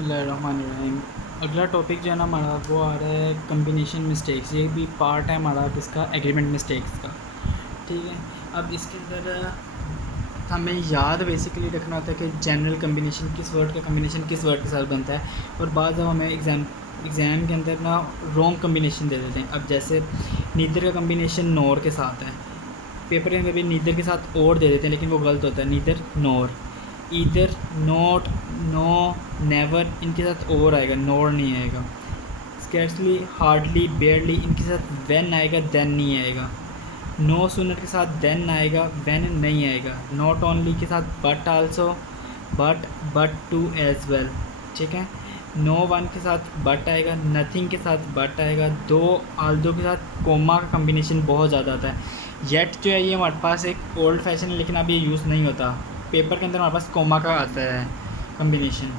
बिस्मिल्लाहिर्रहमानिर्रहीम। अगला टॉपिक जो है ना हमारा वो आ रहा है कम्बिनेशन मिस्टेक्स। ये भी पार्ट है हमारा इसका एग्रीमेंट मिस्टेक्स का। ठीक है, अब इसके अंदर हमें याद बेसिकली रखना होता है कि जनरल कम्बिनेशन किस वर्ड का कम्बिनेशन किस वर्ड के साथ बनता है। और बाद जब हमें एग्ज़ाम के अंदर ना रॉन्ग कम्बिनेशन दे देते हैं। अब जैसे नीदर का कम्बिनेशन नोर के साथ है, पेपर के अंदर भी नीदर के साथ और दे देते हैं, लेकिन वो गलत होता है। Neither nor, either, not, no, never, इनके साथ और आएगा, नोर नहीं आएगा। स्कैर्सली, हार्डली, बेयरली, इनके साथ व्हेन आएगा, देन नहीं आएगा। नो सूनर के साथ देन आएगा, व्हेन नहीं आएगा। नॉट ओनली के साथ but also, but to as well. ठीक है, नो वन के साथ बट आएगा, नथिंग के साथ बट आएगा। दो, आल्दो के साथ कोमा का कम्बिनेशन बहुत ज़्यादा आता है। येट जो है ये हमारे पास एक ओल्ड फैशन है, लेकिन अब ये यूज़ नहीं होता। पेपर के अंदर हमारे पास कोमा का आता है कम्बिनेशन।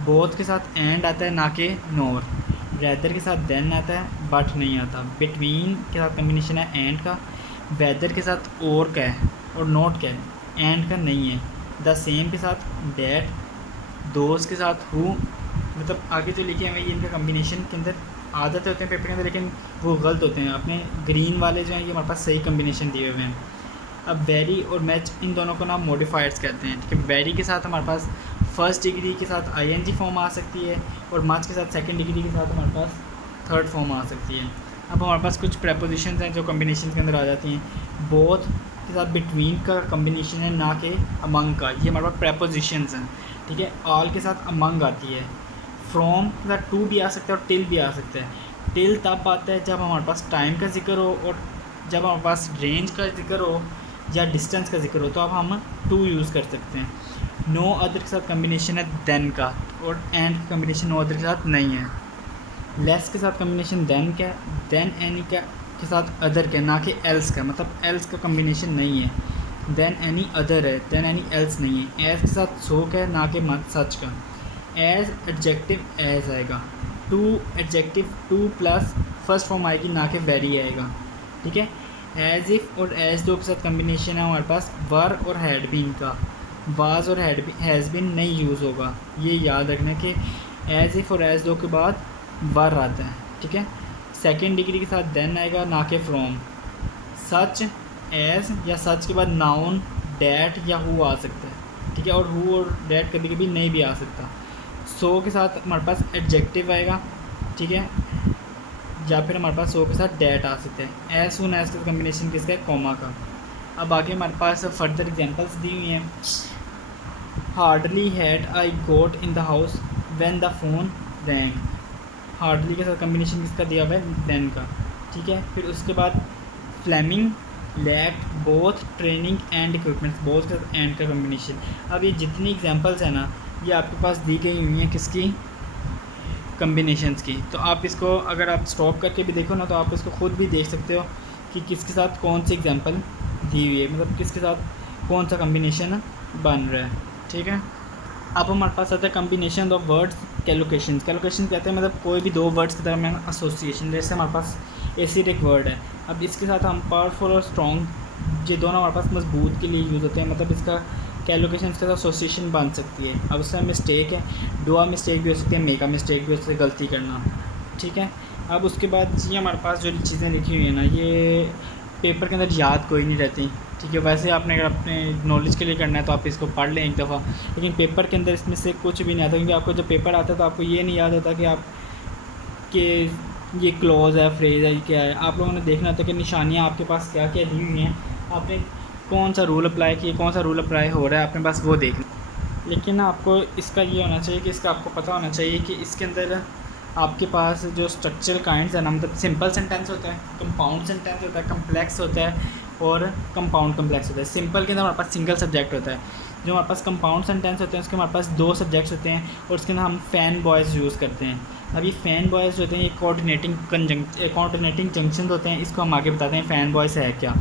बोथ के साथ एंड आता है, ना कि नोर। रेदर के साथ देन आता है, बट नहीं आता। बिटवीन के साथ कम्बिनेशन है एंड का। वेदर के साथ और का है और नॉट का है, एंड का नहीं है। द सेम के साथ डैट। दोस्त के साथ हु। मतलब आगे जो लिखे हुए इनका कम्बिनेशन के अंदर आदत होते हैं पेपर के अंदर, लेकिन वो गलत होते हैं। अपने ग्रीन वाले जो हैं ये हमारे पास सही कम्बिनेशन दिए हुए हैं। अब वेरी और मैच, इन दोनों को ना मॉडिफायर्स कहते हैं। ठीक है, वेरी के साथ हमारे पास फर्स्ट डिग्री के साथ आईएनजी फॉर्म आ सकती है, और मच के साथ सेकंड डिग्री के साथ हमारे पास थर्ड फॉर्म आ सकती है। अब हमारे पास कुछ प्रेपोजिशंस हैं जो कम्बिनेशन के अंदर आ जाती हैं। बोथ के साथ बिटवीन का कम्बिनेशन है, ना कि अमंग का। ये हमारे पास प्रेपोजिशंस हैं। ठीक है, ऑल के साथ अमंग आती है। फ्रॉम के साथ टू भी आ सकता है और टिल भी आ सकता है। टिल तब आता है जब हमारे पास टाइम का जिक्र हो, और जब हमारे पास रेंज का जिक्र हो या डिस्टेंस का जिक्र हो, तो अब हम टू यूज़ कर सकते हैं। नो अदर के साथ कम्बिनेशन है देन का, और एंड का कम्बिनेशन नो अदर के साथ नहीं है। लेस के साथ कम्बिनेशन देन का, देन एनी का के साथ अदर का, ना कि एल्स का। मतलब एल्स का कम्बिनेशन नहीं है। देन एनी अदर है, देन एनी एल्स नहीं है। एज के साथ सो का है, ना कि सच का। एज एडजेक्टिव एज आएगा। To adjective to plus first form आएगी, ना कि वेरी आएगा। ठीक है, एज इफ़ और एज दो के साथ कम्बिनेशन है हमारे पास वर और हैड बीन का। वाज और हैज़ बीन नहीं यूज़ होगा। ये याद रखना कि एज इफ़ और एज दो के बाद वर आता है। ठीक है, सेकेंड डिग्री के साथ देन आएगा, ना कि फ्रॉम। सच एज या सच के बाद नाउन, डैट या हु आ सकता है। ठीक है, और हु और डैट कभी कभी नहीं भी आ सकता। सो के साथ हमारे पास एडजेक्टिव आएगा। ठीक है, या फिर हमारे पास सो के साथ डैट आ सकते हैं। एज सुन एज का कम्बिनेशन किसका है, कॉमा का। अब आगे हमारे पास फर्दर एग्जांपल्स दी हुई हैं। Hardly had I got in the house when the phone rang. Hardly के साथ कम्बिनेशन किसका दिया हुआ है, देन का। ठीक है, फिर उसके बाद Fleming lacked both training and equipments, both के साथ एंड का कम्बिनेशन। अब ये जितनी एग्जांपल्स हैं ना, ये आपके पास दी गई हुई हैं किसकी, कम्बिनेशंस की। तो आप इसको अगर आप स्टॉप करके भी देखो ना, तो आप इसको खुद भी देख सकते हो कि किसके साथ कौन सी एग्जांपल दी हुई है, मतलब किसके साथ कौन सा कम्बिनेशन बन रहा है। ठीक है, अब हमारे पास आता है कम्बिनेशन ऑफ वर्ड्स कैलोकेशन। कैलोकेशन कहते हैं मतलब कोई भी दो वर्ड्स की तरह एसोसिएशन। जैसे हमारे पास एसिड एक वर्ड है, अब इसके साथ हम पावरफुल और स्ट्रॉन्ग, ये दोनों हमारे पास मजबूत के लिए यूज़ होते हैं। मतलब इसका कैलोकेशन के साथ एसोसिएशन बन सकती है। अब उसमें मिस्टेक है, डुआ मिस्टेक भी हो सकती है, मेका मिस्टेक भी हो सकती है, गलती करना। ठीक है, अब उसके बाद ये हमारे पास जो चीज़ें लिखी हुई हैं ना, ये पेपर के अंदर याद कोई नहीं रहती। ठीक है, वैसे आपने अगर अपने नॉलेज के लिए करना है तो आप इसको पढ़ लें एक दफ़ा, लेकिन पेपर के अंदर इसमें से कुछ भी नहीं आता। क्योंकि आपको जब पेपर आता है तो आपको ये नहीं याद होता कि आप कि ये क्लॉज है, फ्रेज़ है, क्या है। आप लोगों ने देखना होता है कि निशानियाँ आपके पास क्या क्या दी हुई हैं, आपने कौन सा रूल अप्लाई किया, कौन सा रूल अप्लाई हो रहा है, आपने बस वो देखना। लेकिन आपको इसका ये होना चाहिए कि इसका आपको पता होना चाहिए कि इसके अंदर आपके पास जो स्ट्रक्चरल काइंड्स है ना, मतलब सिंपल सेंटेंस होता है, कंपाउंड सेंटेंस होता है, कम्प्लेक्स होता है और कंपाउंड कम्प्लेक्स होता है। सिंपल के अंदर हमारे पास सिंगल सब्जेक्ट होता है। जो हमारे पास कंपाउंड सेंटेंस होते हैं उसके हमारे पास दो सब्जेक्ट्स होते हैं, और उसके अंदर हम फैन बॉयज़ यूज़ करते हैं। अब ये फ़ैन बॉयज़ होते हैं, ये कोऑर्डिनेटिंग जंक्शन होते हैं। इसको हम आगे बताते हैं फ़ैन बॉयज़ है क्या।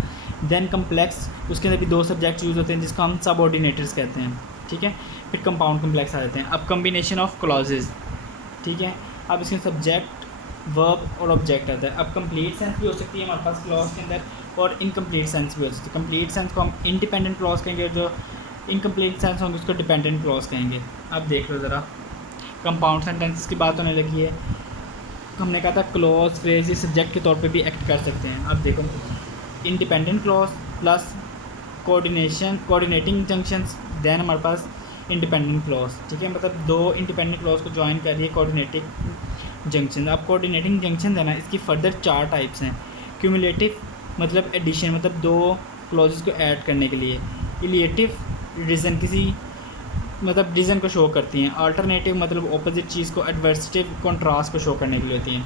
देन कम्प्लेक्स, उसके अंदर भी दो सब्जेक्ट्स यूज़ होते हैं जिसको हम सबऑर्डिनेटर्स कहते हैं। ठीक है, फिर कंपाउंड कम्प्लेक्स आ जाते हैं। अब कम्बिनेशन ऑफ क्लॉजेज़। ठीक है, अब इसके सब्जेक्ट, वर्ब और ऑब्जेक्ट आता है। अब कंप्लीट सेंस भी हो सकती है हमारे पास क्लॉज के अंदर, और इनकम्प्लीट सेंस भी हो सकती है। कंप्लीट सेंस को हम इंडिपेंडेंट क्लॉज कहेंगे, जो इनकम्प्लीट सेंस होंगे उसको डिपेंडेंट क्लॉज कहेंगे। अब देख लो ज़रा, कंपाउंड सेंटेंसेस की बात होने लगी है। हमने कहा था क्लॉज फ्रेज ये सब्जेक्ट के तौर पे भी एक्ट कर सकते हैं। अब देखो independent clause plus coordinating junctions, then हमारे पास इंडिपेंडेंट क्लॉज, ठीक है, मतलब दो इंडिपेंडेंट क्लॉज को ज्वाइन कर रही है कोऑर्डिनेटिंग जंक्शन। अब कोऑर्डिनेटिंग जंक्शन है ना, इसकी फर्दर 4 टाइप्स हैं। क्यूमुलेटिव मतलब एडिशन, मतलब दो क्लॉजेस को ऐड करने के लिए। इलिएटिव रीज़न किसी मतलब रीज़न को शो करती हैं। अल्टरनेटिव मतलब ऑपोजिट चीज़ को, एडवर्सिटिव कॉन्ट्रास्ट को शो करने के लिए होती हैं।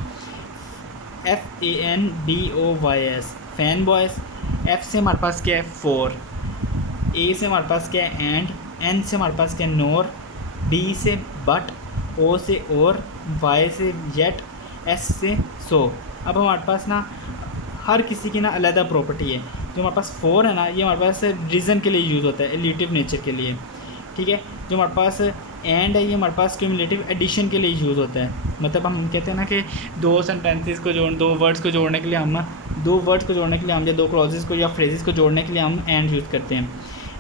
FANBOYS fan boys. F से हमारे पास क्या है 4, A से हमारे पास क्या है एंड, N से हमारे पास क्या है नोर, B से बट, O से और, Y से येट, S से सो। अब हमारे पास ना हर किसी की ना अलग प्रॉपर्टी है। जो हमारे पास 4 है ना, ये हमारे पास रीज़न के लिए यूज़ होता है, एलिटिव नेचर के लिए, ठीक है। जो हमारे पास एंड है, ये हमारे पास क्यूमुलेटिव एडिशन के लिए यूज़ होता है। मतलब हम कहते हैं ना कि दो सेंटेंसेस को दो वर्ड्स को जोड़ने के लिए हम या दो क्लॉजेस को या फ्रेजेस को जोड़ने के लिए हम एंड यूज़ करते हैं।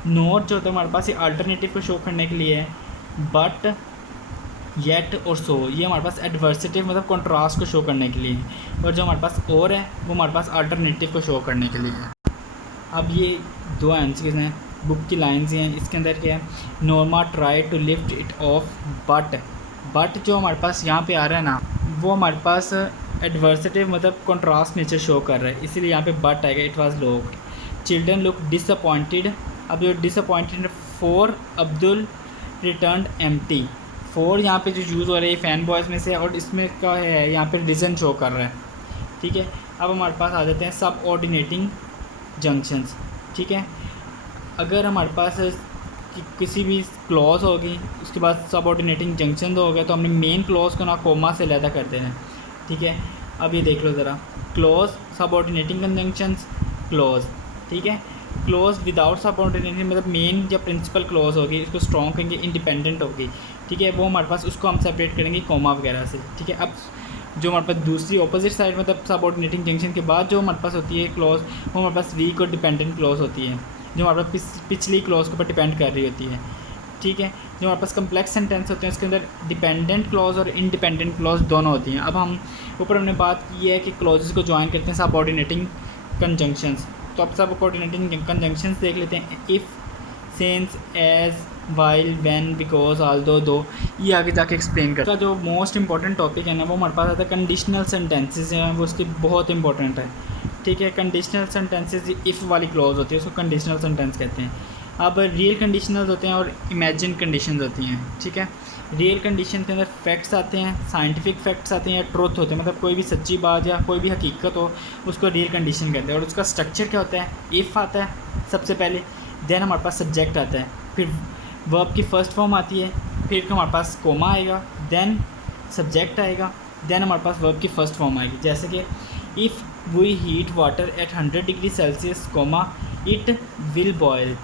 नोट जो होता है हमारे पास ये अल्टरनेटिव को शो करने के लिए है। बट, येट और सो ये हमारे पास एडवर्सिटिव मतलब कॉन्ट्रास्ट को शो करने के लिए है। और जो हमारे पास और है वो हमारे पास अल्टरनेटिव को शो करने के लिए है। अब ये दो आंसर्स हैं, बुक की लाइन्स हैं। इसके अंदर क्या है, Norma try to lift it off but जो हमारे पास यहाँ पे आ रहा है ना, वो हमारे पास एडवर्सिटिव मतलब कॉन्ट्रास्ट नेचर शो कर रहा है, इसीलिए यहाँ पे बट आएगा। It was locked. Children look disappointed. अब जो disappointed, for Abdul return empty. 4 यहाँ पे जो यूज़ हो रहा है फैन बॉयज़ में से, और इसमें क्या है यहाँ पे रीज़न शो कर रहा है, ठीक है। अब हमारे पास आ जाते हैं सब ऑर्डिनेटिंग जंक्शंस, ठीक है। अगर हमारे पास किसी भी क्लॉज होगी उसके बाद सब ऑर्डिनेटिंग जंक्शन हो गए, तो हमने मेन क्लॉज को ना कोमा से अलहदा कर देना है, ठीक है। अब ये देख लो ज़रा, क्लॉज सब ऑर्डिनेटिंग कंजंक्शंस क्लॉज, ठीक है। क्लॉज विदाउट सब ऑर्डिनेटिंग मतलब मेन या प्रिंसिपल क्लॉज होगी, इसको स्ट्रॉन्ग करेंगे, इंडिपेंडेंट होगी, ठीक है। वो हमारे पास उसको हम सेपरेट करेंगे कोमा वगैरह से, ठीक है। अब जो हमारे पास दूसरी ऑपोजिट साइड मतलब सब ऑर्डिनेटिंग जंक्शन के बाद जो हमारे पास होती है क्लॉज, वो हमारे पास वीक और डिपेंडेंट क्लॉज होती है, जो हमारे पास पिछली क्लॉज के ऊपर डिपेंड कर रही होती है, ठीक है। जो हमारे पास कम्प्लेक्स सेंटेंस होते हैं उसके अंदर डिपेंडेंट क्लॉज और इंडिपेंडेंट क्लॉज दोनों होती हैं। अब हम ऊपर हमने बात की है कि क्लॉजेस को ज्वाइन करते हैं सब ऑर्डिनेटिंग कंजंक्शंस। तो अब सब ऑर्डिनेटिंग कंजंक्शंस देख लेते हैं। If, since, as, while, when, because, although, though, ये आगे जाके एक्सप्लेन करता है। जो मोस्ट इंपॉर्टेंट टॉपिक है ना वो हमारे पास आता है कंडीशनल सेंटेंसेस हैं, वो उसके बहुत इंपॉर्टेंट है, ठीक है। कंडीशनल सेंटेंसेस इफ़ वाली क्लॉज होती है उसको कंडीशनल सेंटेंस कहते हैं। अब रियल कंडीशनल्स होते हैं और इमेजिन कंडीशंस होती हैं, ठीक है। रियल कंडीशन के अंदर फैक्ट्स आते हैं, साइंटिफिक फैक्ट्स आते हैं या ट्रुथ होते हैं, मतलब कोई भी सच्ची बात या कोई भी हकीकत हो उसको रियल कंडीशन कहते हैं। और उसका स्ट्रक्चर क्या होता है, इफ़ आता है सबसे पहले, देन हमारे पास सब्जेक्ट आता है, फिर वर्ब की फ़र्स्ट फॉर्म आती है, फिर हमारे पास कोमा आएगा, देन सब्जेक्ट आएगा, देन हमारे पास वर्ब की फ़र्स्ट फॉर्म आएगी। जैसे कि if we heat water at 100 degree Celsius comma it will boil.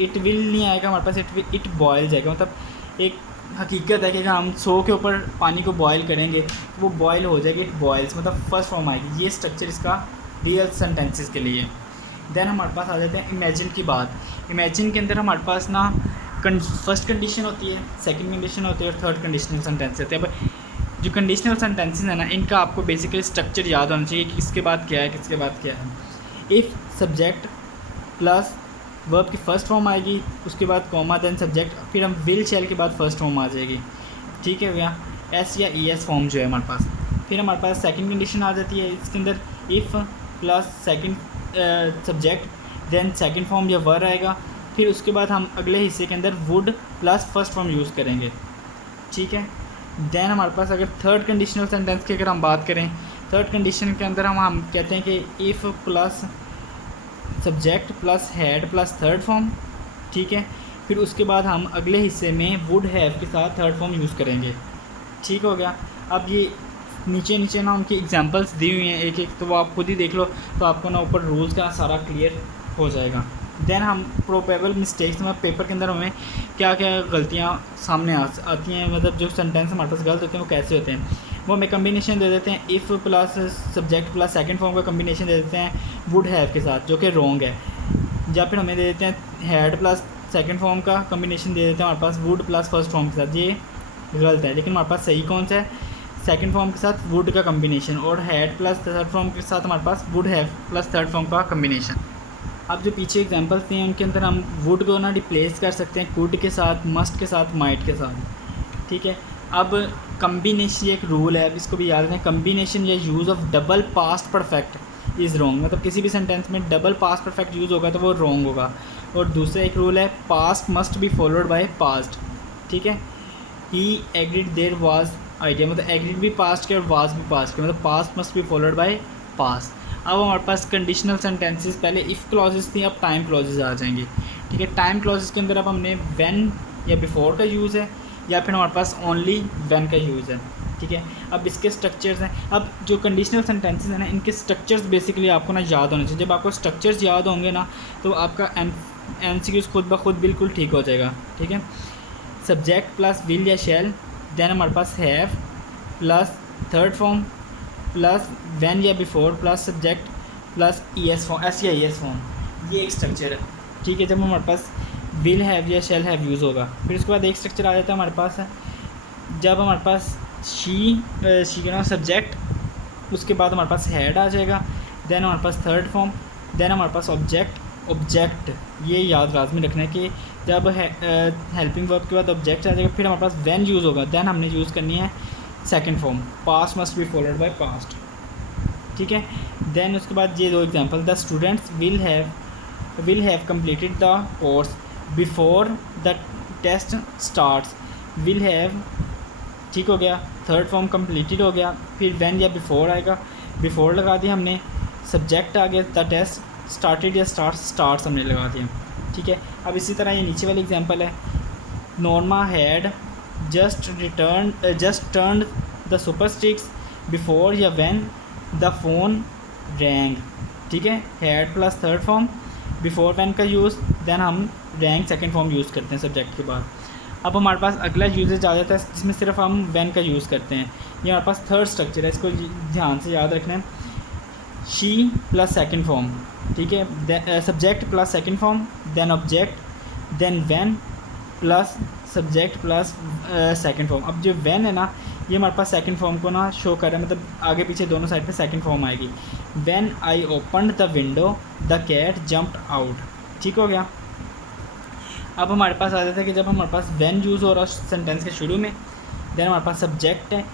It will नहीं आएगा हमारे पास, इट बॉयल जाएगा। मतलब एक हकीकत है कि अगर हम 100 के ऊपर पानी को बॉयल करेंगे तो वो बॉयल हो जाएगी, इट बॉयल्स, मतलब फर्स्ट फॉर्म आएगी। ये स्ट्रक्चर इसका रियल सेंटेंसेस के लिए। देन हमारे पास आ जाते हैं इमेजिन की बात। इमेजिन के अंदर हमारे पास ना फर्स्ट कंडीशन होती है, सेकंड कंडीशन होती है और थर्ड कंडीशनल सेंटेंस होते हैं। अब जो कंडीशनल सेंटेंसेस है ना, इनका आपको बेसिकली स्ट्रक्चर याद होना चाहिए कि किसके बाद क्या है, किसके बाद क्या है। इफ़ सब्जेक्ट प्लस वर्ब की फ़र्स्ट फॉर्म आएगी, उसके बाद कॉमा, देन सब्जेक्ट, फिर हम विल शैल के बाद फर्स्ट फॉर्म आ जाएगी, ठीक है भैया। एस या ई एस फॉर्म जो है हमारे पास। फिर हमारे पास सेकंड कंडीशन आ जाती है इसके अंदर, if plus second subject, then second form या वर आएगा, फिर उसके बाद हम अगले हिस्से के अंदर would plus first form use करेंगे, ठीक है। देन हमारे पास अगर थर्ड कंडीशनल सेंटेंस की अगर हम बात करें, थर्ड कंडीशन के अंदर हम कहते हैं कि if plus subject plus had plus third form, ठीक है। फिर उसके बाद हम अगले हिस्से में वुड हैव के साथ थर्ड फॉर्म यूज़ करेंगे, ठीक हो गया। अब ये नीचे ना उनकी एग्जांपल्स दी हुई हैं एक एक, तो वो आप खुद ही देख लो तो आपको ना ऊपर रूल्स का सारा क्लियर हो जाएगा। देन हम प्रोबेबल मिस्टेक्स में पेपर के अंदर हमें क्या क्या गलतियाँ सामने आती हैं, मतलब जो सेंटेंस हमारे पास गलत होते हैं वो कैसे होते हैं, वो हमें कम्बिनेशन दे देते हैं। If plus subject plus second form का कम्बिनेशन दे देते हैं वुड हैव के साथ, जो कि रॉन्ग है। या फिर हमें दे देते हैं हैड प्लस सेकंड फॉर्म का कम्बिनेशन दे देते हैं हमारे पास वुड प्लस फर्स्ट फॉर्म के साथ, ये गलत है, लेकिन हमारे पास सही कौन सा है, सेकंड फॉर्म के साथ वुड का कम्बिनेशन, और हैड प्लस थर्ड फॉर्म के साथ हमारे पास would have plus third form का कम्बिनेशन। अब जो पीछे एग्जांपल्स दिए हैं उनके अंदर हम वुड को ना रिप्लेस कर सकते हैं कुड के साथ, मस्ट के साथ, माइट के साथ, ठीक है। अब कम्बिनेशन एक रूल है, अब इसको भी याद रखें, कम्बिनेशन या use of double past perfect is wrong, मतलब किसी भी सेंटेंस में डबल पास्ट परफेक्ट यूज़ होगा तो वो रॉन्ग होगा। और दूसरा एक रूल है, past must be followed by past, ठीक है। ही एग्रीड देयर वाज आइडिया, मतलब एग्रीड भी पास्ट के और वाज भी पास्ट के, मतलब past must be followed by past. अब हमारे पास कंडीशनल सेंटेंसेस, पहले इफ़ क्लॉजेस थी, अब टाइम क्लॉजेस आ जाएंगे, ठीक है। टाइम क्लॉजेस के अंदर अब हमने व्हेन या बिफोर का यूज़ है, या फिर हमारे पास ओनली व्हेन का यूज़ है, ठीक है। अब इसके स्ट्रक्चर्स हैं, अब जो कंडीशनल सेंटेंसेस हैं ना, इनके स्ट्रक्चर्स बेसिकली आपको ना याद होने चाहिए। जब आपको स्ट्रक्चर्स याद होंगे ना तो आपका एमसीक्यूज़ खुद ब खुद बिल्कुल ठीक हो जाएगा, ठीक है। सब्जेक्ट प्लस विल या शैल, देन हमारे पास have plus third form plus when या before plus subject plus ES form, S या ईएस फॉर्म, ये एक स्ट्रक्चर है, ठीक है। जब हमारे पास विल हैव या शैल हैव यूज़ होगा, फिर उसके बाद एक स्ट्रक्चर आ जाता है हमारे पास, जब हमारे पास शी का नाम सब्जेक्ट, उसके बाद हमारे पास हैड आ जाएगा, देन हमारे पास थर्ड फॉर्म, देन हमारे पास ऑब्जेक्ट, ये याद लाजमी रखना है कि जब हेल्पिंग वर्ब के बाद ऑब्जेक्ट आ जाएगा, फिर हमारे पास व्हेन यूज़ होगा, देन हमने यूज़ करनी है second form, past must be followed by past, ठीक है। देन उसके बाद ये दो example, the students will have completed the course before the test starts, will have, ठीक हो गया, थर्ड फॉर्म कंप्लीटेड हो गया, फिर व्हेन या बिफोर आएगा, बिफोर लगा दिया हमने, सब्जेक्ट आ गया, द टेस्ट स्टार्टेड या स्टार्ट्स हमने लगा दिया, ठीक है। अब इसी तरह ये नीचे वाली एग्जांपल है, Norma had just turn the super sticks before या व्हेन द फोन रैंग, ठीक है। Had plus third form, before when का यूज़, देन हम रैंग सेकंड फॉर्म यूज़ करते हैं सब्जेक्ट के बाद। अब हमारे पास अगला यूजेज आ जाता है जिसमें सिर्फ हम व्हेन का यूज़ करते हैं, ये हमारे पास थर्ड स्ट्रक्चर है, इसको ध्यान से याद रखना है। शी प्लस सेकंड फॉर्म, ठीक है, subject plus second form, then object, then when plus subject plus second form. अब जो व्हेन है ना, ये हमारे पास सेकंड फॉर्म को ना शो कर रहा है, मतलब आगे पीछे दोनों साइड पे सेकंड फॉर्म आएगी। When I opened the window the cat jumped out, ठीक हो गया। अब हमारे पास आ जाता है कि जब हमारे पास व्हेन यूज़ हो रहा है सेंटेंस के शुरू में, देन हमारे पास सब्जेक्ट है,